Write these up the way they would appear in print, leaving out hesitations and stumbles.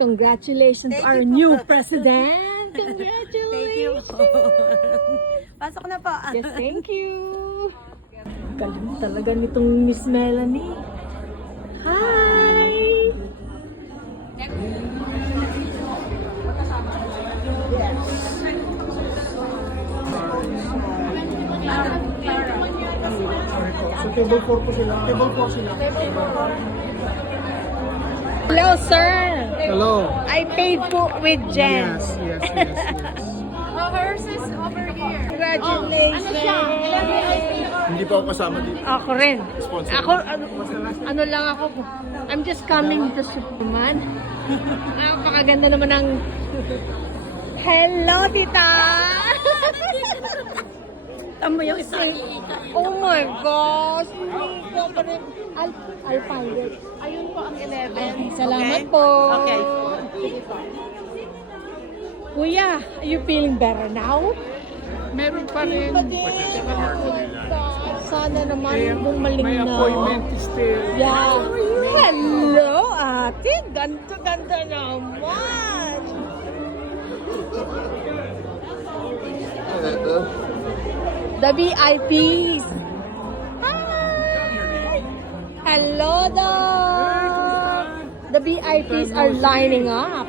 Congratulations to Thank our you po. new president. Congratulations. Thank you. Pasok na po. Yes, thank you. Galing talaga nitong Miss Melanie. Hi! So table 4 po sila. Table 4 sila. Hello, sir. Hello. I paid po with Jen. Yes. Hers is over here. Congratulations. Hindi pa ako kasama dito. Ako rin. Ako, ano lang ako. I'm just coming to Superman. Napakaganda naman ng... Hello, tita! Tama yung isang... Oh my gosh! Ikaw pa rin. I'll find it. Ayun po ang 11. Salamat po. Okay. Kuya, are you feeling better now? Meron pa rin. Sana naman bumaling May na. appointment still. Yeah. Hello, ate. Ganda naman. The VIPs. Hi. Hello, the VIPs are lining up.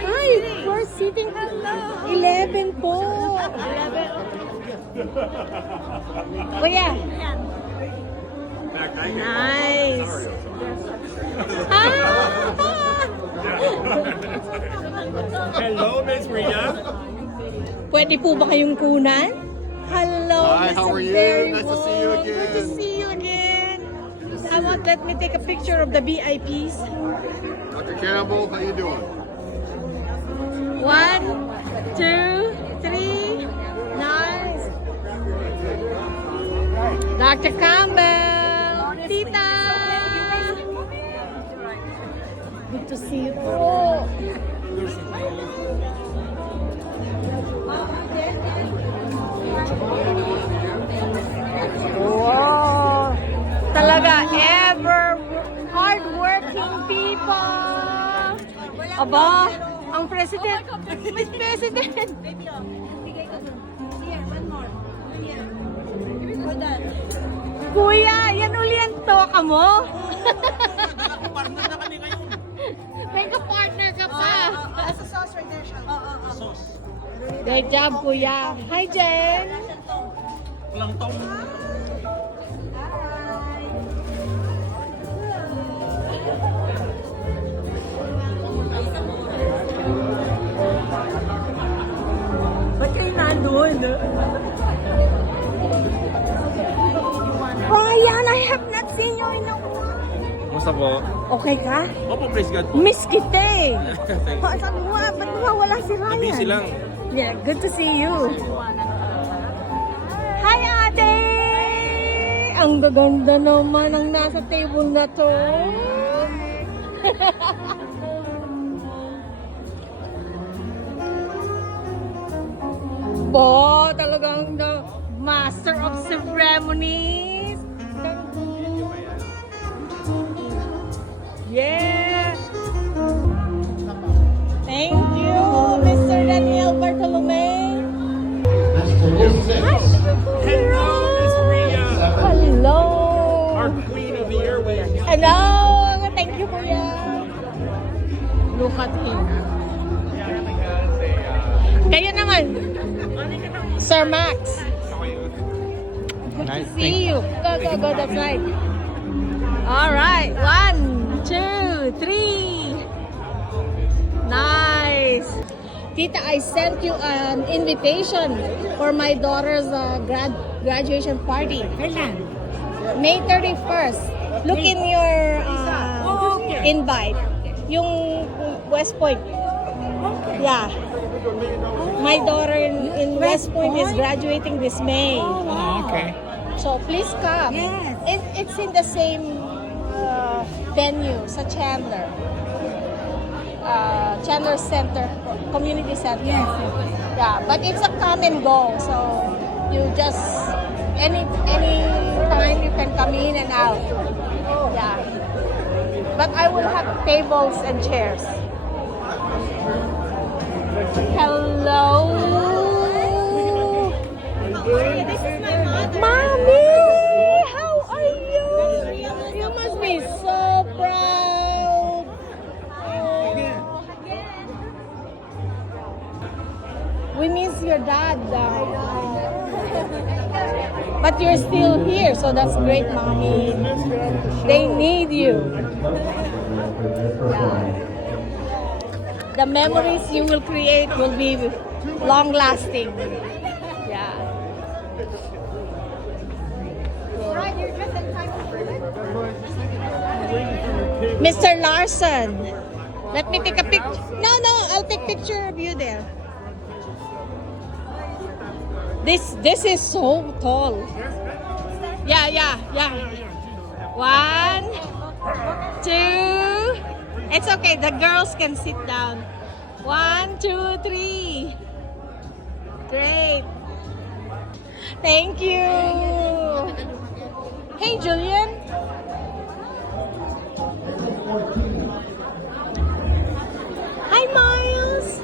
Hi, we're sitting 11 po. 11. Kuya. Nice. Hello, Miss Rhea. Pwede po ba kayong kunan? Hello. Hi, how are you? Very Nice to see you good. Good to again. see you again. Let me take a picture of the VIPs. Dr. Campbell, how you doing? 1, 2, 3. Nice. Dr. Campbell. Tita. Good to see you po. Wow. Talaga, ever hardworking people. Aba, ang president. Miss President. Kuya, yan uli ang toka mo. Partner na kami ngayon. May ka-partner ka pa. Sa sauce right there siya. Great job, kuya. Hi, Jen. Walang tong. Ba't kayo nandun? Ryan, I have not seen you in a while. Kumusta po? Okay ka? Opo, praise God po. Miss kita eh. Thank you. Sabi mo, ba't nawawala si Ryan? Busy lang. Yeah, good to see you. Hi, ate! Ang gaganda naman ang nasa table na to. Bo, talagang the master of ceremonies. Yeah. Thank you, Mr. Daniel Bartolome. Hi, Hello, Miss Rhea. hello. Our Queen of the Airways. Hello. Thank you, Kuya. Look at him. Kayo naman. Sir Max. Good to see you. Go, that's right. All right. 1, 2, 3. Nice. Tita, I sent you an invitation for my daughter's graduation party. May 31st. Look in your invite. Yung West Point. Yeah. My daughter in West Point is graduating this May. Oh, okay. So please come. Yes. It's in the same venue sa Chandler. Chandler Center, Community Center. Yes. Yeah, but it's a come and go. So you just any time you can come in and out. Yeah. But I will have tables and chairs. Hello. This is my mother. Mommy, how are you? You must be so proud. We miss your dad. But you're still here, so that's great, Mommy. They need you. The memories you will create will be long-lasting. Yeah. Right, you're just in time for it. Mr. Larson, let me take a picture. No, I'll take picture of you there. This is so tall. Yeah. 1, 2. It's okay. The girls can sit down. 1, 2, 3. Great. Thank you. Hey, Julian. Hi, Miles.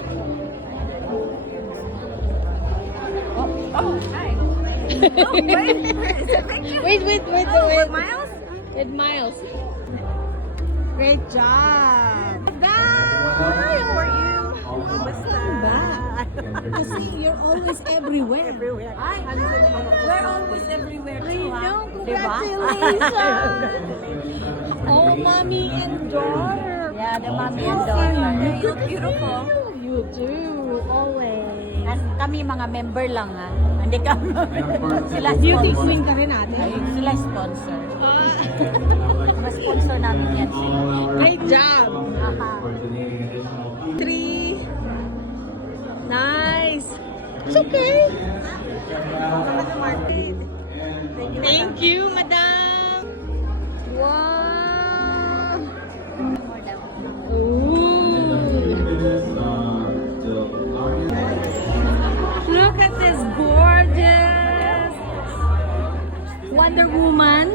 Wait. Miles? With Miles. Great job. Bye. How are you? Basta. Kasi you're always everywhere. Ay, we're always everywhere too, ha? Congratulations. Oh, mommy and daughter. Yeah, the mommy and daughter. You look beautiful. You do, always. At kami mga member lang, ha? Hindi kami. Sila Beauty sponsor. queen ka rin ate. Ay, sila sponsor. Ah, Mas sponsor namin yan sila. great job. Aha. 3. Nice. It's okay. Thank you, madam. Wow. Ooh. Look at this gorgeous Wonder Woman.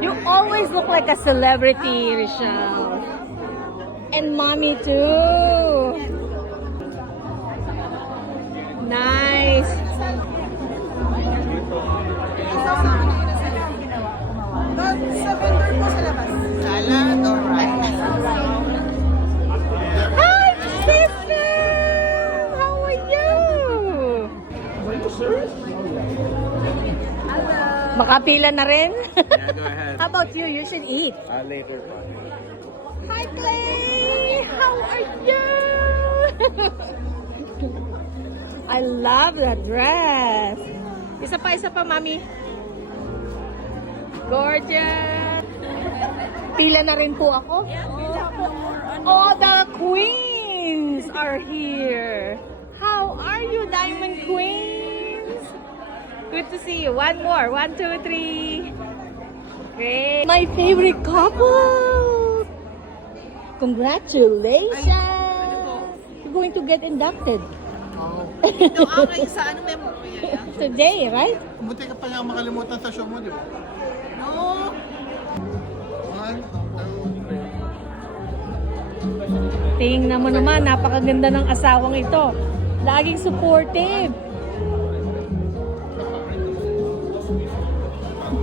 You always look like a celebrity, Rochelle. And mommy too. Nice. Sa vendor po sa labas. Salad or rice? Hi, sister. How are you? Makapila na rin? Yeah, go ahead. How about you? You should eat. Later. Hi, Clay. How are you? I love that dress. Isa pa, mami. Gorgeous. Pila na rin po ako. All the queens are here. How are you, Diamond Queens? Good to see you. One more. 1, 2, 3. Great. My favorite couple. Congratulations. You're going to get inducted. Ito ang sa ano memo ko yan. Today, right? Buti ka pa lang makalimutan sa show mo, di ba? No. 1, 2, 3. Tingnan mo naman, napakaganda ng asawang ito. Laging supportive.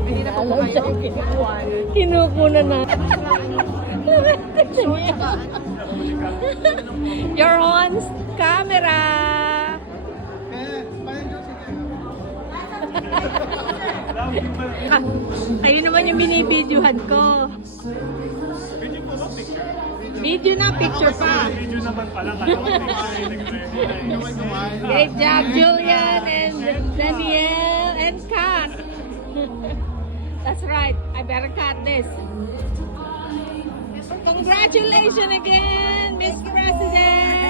Hindi na po ba kayo? Kinukuna na. You're on camera. Ayun naman yung binibidyohan ko. Video na, picture pa. Video naman pala, Great job, Julian and Danielle and Kat. That's right. I better cut this. Congratulations again, Miss President.